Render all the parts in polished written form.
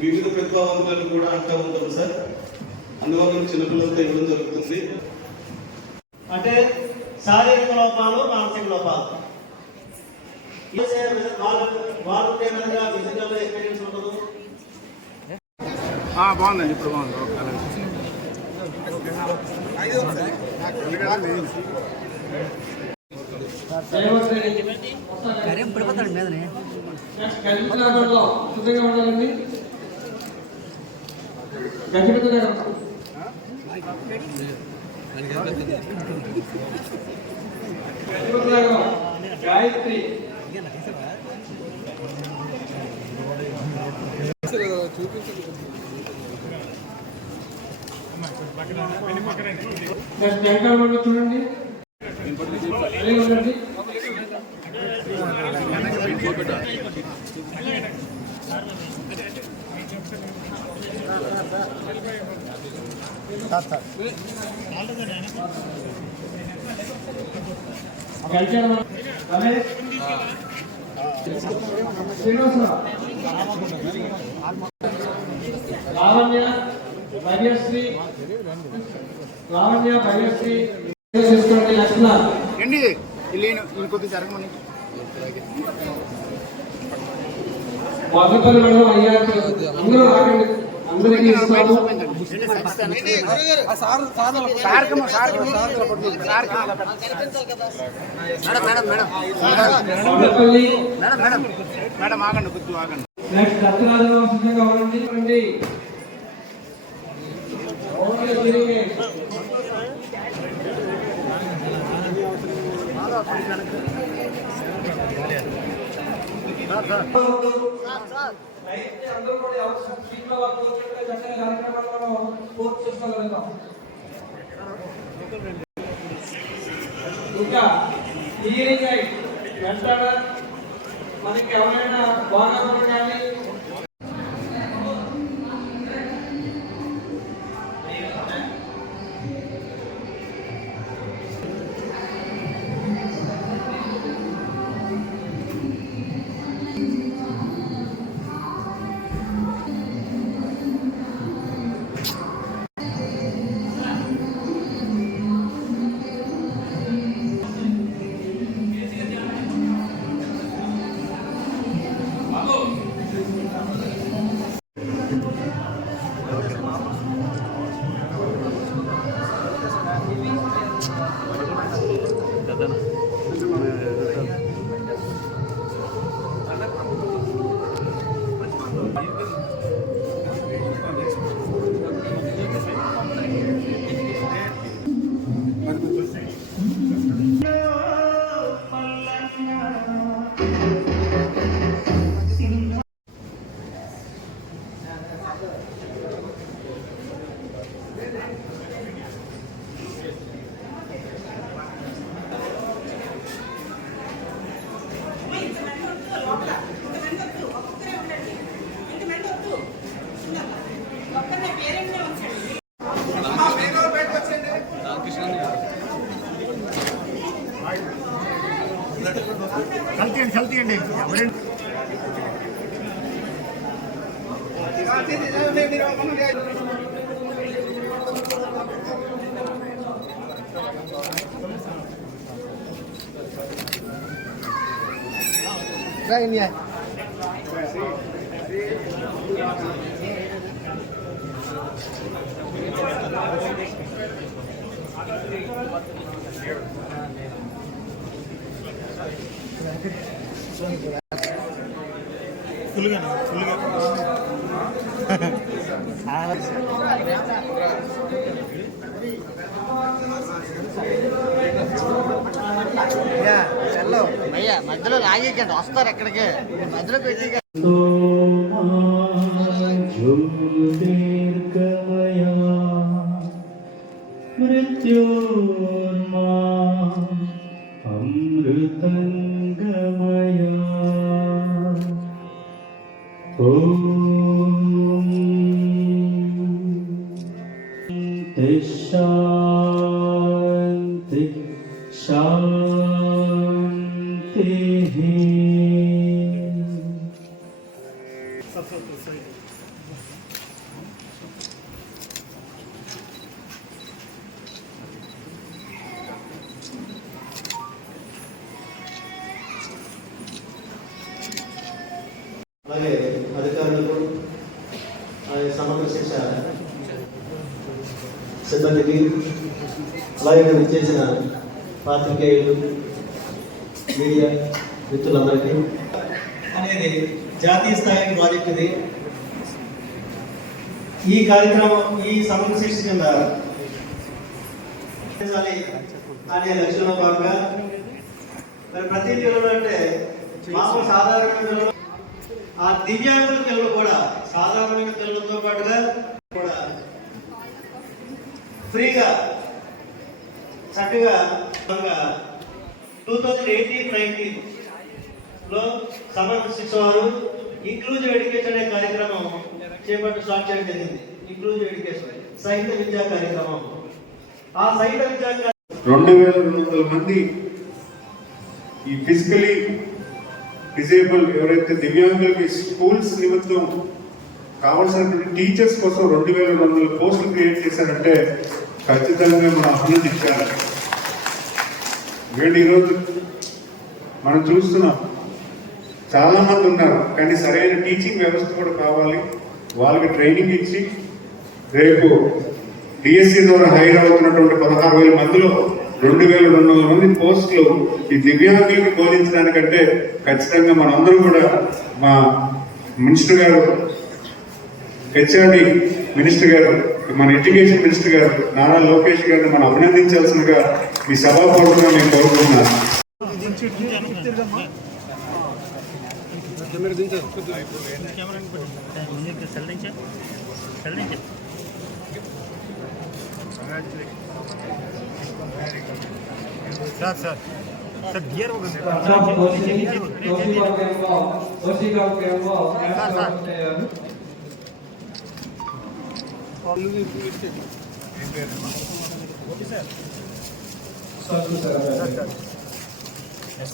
వివిధ ప్రతిభావంతులను కూడా అంటూ ఉంటాం సార్. అందువల్ల చిన్నపిల్లలతో ఇవ్వడం జరుగుతుంది. అంటే శారీరక లోపాలు, మానసిక లోపాలు ఎక్స్పీరియన్స్ ఉండదు. బాగుందండి, ఇప్పుడు బాగుంది. పడిపోతాడు మీదనే శుద్ధంగా ఉండాలండి. గజపతి గాయత్రి చూడండి. లావణ్య భవ్యశ్రీ తీసుకోండి. లక్ష్మణ కొద్దిగా జరగమని వాకపల్లి మండలం అయ్యారు. అందరూ ఆగండి. అందరికీ ఇస్తాము. మేడం ఆగండి, కొద్దిగా ఆగండి. నెక్స్ట్ రత్నాలు సిద్ధంగా ఉండండి. అందరూ కూడా సీట్లో కూర్చుంటే చక్కగా కార్యక్రమాలను పూర్తి చేసుకోగలుగుతాం. ఇంకా వెంటనే మనకి ఎవరైనా బాగా కానీ కల్తీయండి మధ్యలో లాగేకండి, వస్తారు ఎక్కడికి మధ్యలో పెట్టి మృత్యోర్మా అమృతంగమయా शांति शांति అలాగే అధికారులకు సమగ్ర శిక్ష సిబ్బందికి అలాగే విచ్చేసిన పాత్రికేయులు మీడియా మిత్రులందరికీ అనేది జాతీయ స్థాయి ప్రాజెక్ట్ ఇది. ఈ కార్యక్రమం ఈ సమగ్ర శిక్ష కింద అనే లక్ష్యంలో భాగంగా మరి ప్రతి పిల్లలు అంటే మామూలు సాధారణ పిల్లలు ఆ దివ్యాంగుల పిల్లలు కూడా సాధారణమైన పిల్లలతో పాటుగా కూడా ఫ్రీగా చక్కగా 2018-19 సమగ్ర శిక్ష వారు ఇంక్లూజివ్ ఎడ్యుకేషన్ అనే కార్యక్రమం స్టార్ట్ చేయడం జరిగింది. ఇంక్లూజివ్ ఎడ్యుకేషన్ సహిత విద్యా కార్యక్రమం. ఆ సహిత విద్యా 2200 మంది ఈ ఫిజికలీ డిజేబుల్ ఎవరైతే దివ్యాంగులకి స్కూల్స్ నిమిత్తం కావాల్సినటువంటి టీచర్స్ కోసం 2200 పోస్టులు క్రియేట్ చేశారంటే ఖచ్చితంగా మనం అభినందించాలి. వీళ్ళు ఈరోజు మనం చూస్తున్నాం చాలా మంది ఉన్నారు, కానీ సరైన టీచింగ్ వ్యవస్థ కూడా కావాలి. వాళ్ళకి ట్రైనింగ్ ఇచ్చి రేపు డిఎస్సి ద్వారా హైర్ అవుతున్నటువంటి 16,000 మందిలో 2200 మంది పోస్టులు ఈ దివ్యాంగులకి బోధించడానికంటే ఖచ్చితంగా మనందరూ కూడా మా మినిస్టర్ గారు, హెచ్ఆర్డి మినిస్టర్ గారు, మన ఎడ్యుకేషన్ మినిస్టర్ గారు నారా లోకేష్ గారిని మనం అభినందించాల్సిందిగా ఈ సభాపూర్వకంగా నేను కోరుకుంటున్నాను.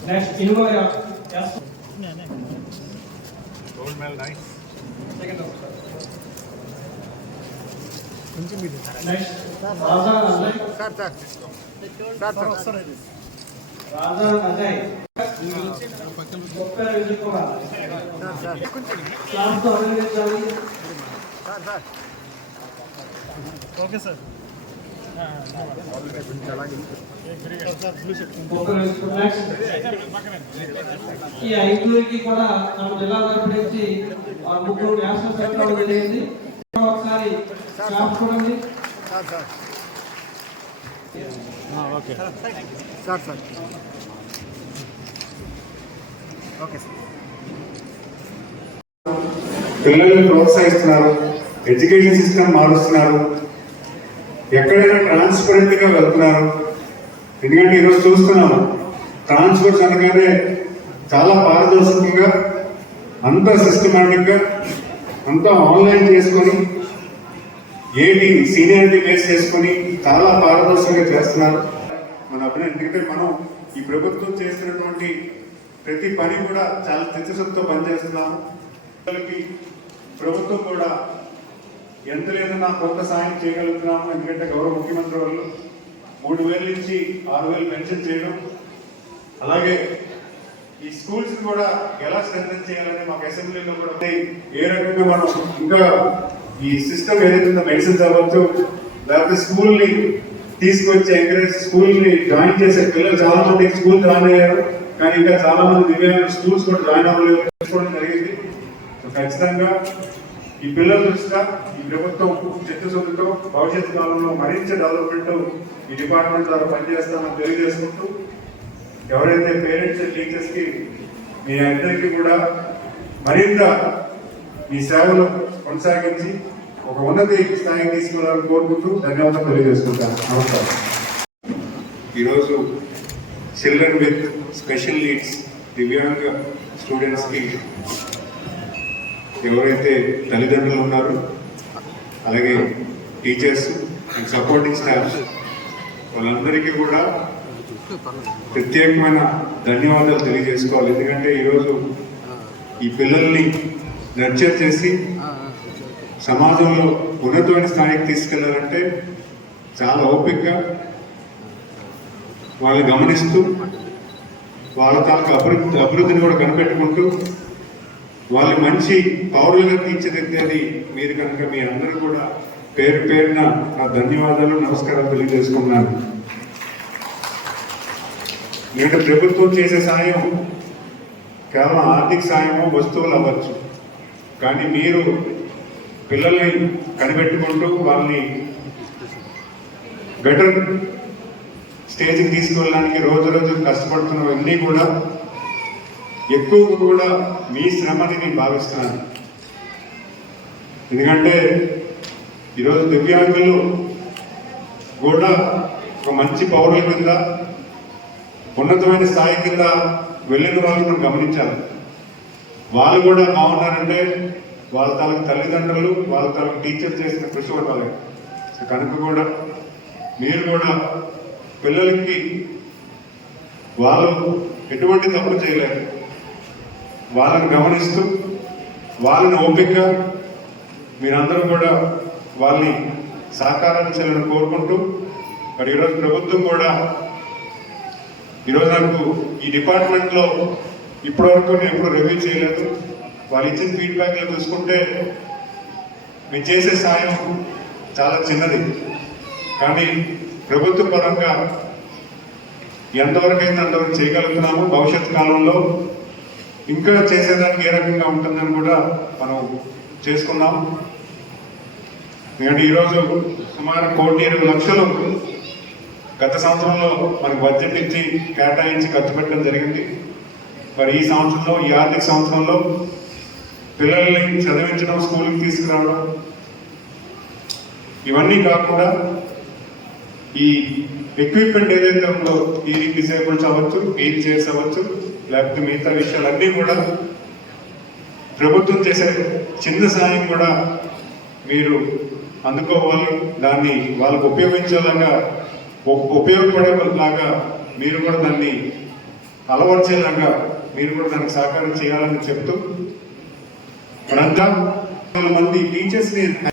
Next, Innova. Gold medal, nice. Second up, sir. Next, Raza Ajay. Raza Ajay. Dr. Vijay Kumar. Class to organization. Okay, sir. ఈ ఐదుగురికి కూడా మన జిల్లా తరపు నుంచి 3 నేషనల్ సెట్ అవ్వడం జరిగింది. ఒకసారి క్లాస్ చూడండి. పిల్లల్ని ప్రోత్సహిస్తున్నారు, ఎడ్యుకేషన్ సిస్టమ్ మారుస్తున్నారు, ఎక్కడైనా ట్రాన్స్పరెంట్ గా వెళ్తున్నారు. ఎందుకంటే ఈరోజు చూస్తున్నాము ట్రాన్స్ఫర్స్ అనగానే చాలా పారదర్శకంగా అంతా సిస్టమాటిక్ గా అంతా ఆన్లైన్ చేసుకొని ఏది సీనియారిటీ బేస్ చేసుకొని చాలా పారదర్శకంగా చేస్తున్నారు. మన అభినందన. ఎందుకంటే మనం ఈ ప్రభుత్వం చేస్తున్నటువంటి ప్రతి పని కూడా చాలా చిత్తశుద్ధితో పనిచేస్తున్నాము. ప్రభుత్వం కూడా ఎంత లేదన్నా కొంత సాయం చేయగలుగుతున్నాము. ఎందుకంటే గౌరవ ముఖ్యమంత్రి వాళ్ళు 3,000 నుంచి 6,000 పెన్షన్ చేయడం, అలాగే ఈ స్కూల్స్ కూడా ఎలా స్ట్రెంథెన్ చేయాలని మాకు అసెంబ్లీలో కూడా ఏ రకంగా మనం ఇంకా ఈ సిస్టమ్ ఏదైతే మెడిసిన్స్ అవ్వచ్చు, లేకపోతే స్కూల్ ని తీసుకొచ్చి ఎంకరేజ్ స్కూల్ ని జాయిన్ చేసే పిల్లలు చాలా మంది స్కూల్ జాయిన్ అయ్యారు, కానీ ఇంకా చాలా మంది దివ్యాంగులు స్కూల్స్ కూడా జాయిన్ అవ్వలేదు చేసుకోవడం జరిగింది. ఖచ్చితంగా ఈ పిల్లల దృష్ట్యా ఈ ప్రభుత్వం చిత్తశుద్ధితో భవిష్యత్ కాలంలో మరింత డెవలప్మెంట్ ఈ డిపార్ట్మెంట్ ద్వారా పనిచేస్తామని తెలియజేసుకుంటూ, ఎవరైతే పేరెంట్స్ అండ్ టీచర్స్ కి మీ అందరికీ కూడా మరింత మీ సేవలు కొనసాగించి ఒక ఉన్నత స్థాయికి తీసుకురావాలని కోరుకుంటూ ధన్యవాదాలు తెలియజేసుకుంటాను. నమస్కారం. ఈరోజు చిల్డ్రన్ విత్ స్పెషల్ నీడ్స్ దివ్యాంగ స్టూడెంట్స్ కి ఎవరైతే తల్లిదండ్రులు ఉన్నారో అలాగే టీచర్స్ అండ్ సపోర్టింగ్ స్టాఫ్ వాళ్ళందరికీ కూడా ప్రత్యేకమైన ధన్యవాదాలు తెలియజేసుకోవాలి. ఎందుకంటే ఈరోజు ఈ పిల్లల్ని నర్చర్ చేసి సమాజంలో ఉన్నతమైన స్థాయికి తీసుకెళ్లాలంటే చాలా ఓపికగా వాళ్ళని గమనిస్తూ వాళ్ళ తాలూకు అభివృద్ధిని కూడా కనిపెట్టుకుంటూ వాళ్ళు మంచి పౌరులుగా తీర్చిదిద్దేది మీరు కనుక మీ అందరూ కూడా పేరు పేరున నా ధన్యవాదాలు నమస్కారాలు తెలియజేసుకున్నాను. నేటి ప్రభుత్వం చేసే సాయం కేవలం ఆర్థిక సాయమో వస్తువులు అవ్వచ్చు, కానీ మీరు పిల్లల్ని కనిపెట్టుకుంటూ వాళ్ళని బెటర్ స్టేజ్కి తీసుకెళ్ళడానికి రోజు రోజు కష్టపడుతున్నవన్నీ కూడా ఎక్కువ కూడా మీ శ్రమని నేను భావిస్తున్నాను. ఎందుకంటే ఈరోజు దివ్యాంగులు కూడా ఒక మంచి పౌరుల కింద ఉన్నతమైన స్థాయి కింద వెళ్ళిన వాళ్ళు మనం గమనించాలి. వాళ్ళు కూడా బాగున్నారంటే వాళ్ళ తాలూకు తల్లిదండ్రులు వాళ్ళ తాలూకు టీచర్ చేసిన కృషి ఉండాలి. కనుక కూడా మీరు కూడా పిల్లలకి వాళ్ళు ఎటువంటి తప్పు చేయలేరు, వాళ్ళని గమనిస్తూ వాళ్ళని ఓపికగా మీరందరూ కూడా వాళ్ళని సహకారం చేయాలని కోరుకుంటూ, మరి ఈరోజు ప్రభుత్వం కూడా ఈరోజు నాకు ఈ డిపార్ట్మెంట్లో ఇప్పటివరకు నేను ఎప్పుడు రివ్యూ చేయలేదు. వాళ్ళు ఇచ్చిన ఫీడ్బ్యాక్లో చూసుకుంటే మేము చేసే సాయం చాలా చిన్నది, కానీ ప్రభుత్వ పరంగా ఎంతవరకు అయితే అంతవరకు చేయగలుగుతున్నాము. భవిష్యత్ కాలంలో ఇంకా చేసేదానికి ఏ రకంగా ఉంటుందని కూడా మనం చేసుకున్నాం. ఎందుకంటే ఈరోజు సుమారు 1,20,00,000 గత సంవత్సరంలో మనకు బడ్జెట్ ఇచ్చి కేటాయించి ఖర్చు పెట్టడం జరిగింది. మరి ఈ సంవత్సరంలో ఈ ఆర్థిక సంవత్సరంలో పిల్లల్ని చదివించడం, స్కూల్కి తీసుకురావడం, ఇవన్నీ కాకుండా ఈ ఎక్విప్మెంట్ ఏదైతే ఉందో హీరింగ్ డిసేబుల్స్ అవ్వచ్చు, వీల్ చైర్స్ అవ్వచ్చు, లేకపోతే మిగతా విషయాలన్నీ కూడా ప్రభుత్వం చేసే చిన్న సాయం కూడా మీరు అందుకోవాలి. దాన్ని వాళ్ళకు ఉపయోగపడేలాగా మీరు కూడా దాన్ని అలవర్చేలాగా మీరు కూడా దానికి సహకారం చేయాలని చెప్తూ, మరంతా మంది టీచర్స్ని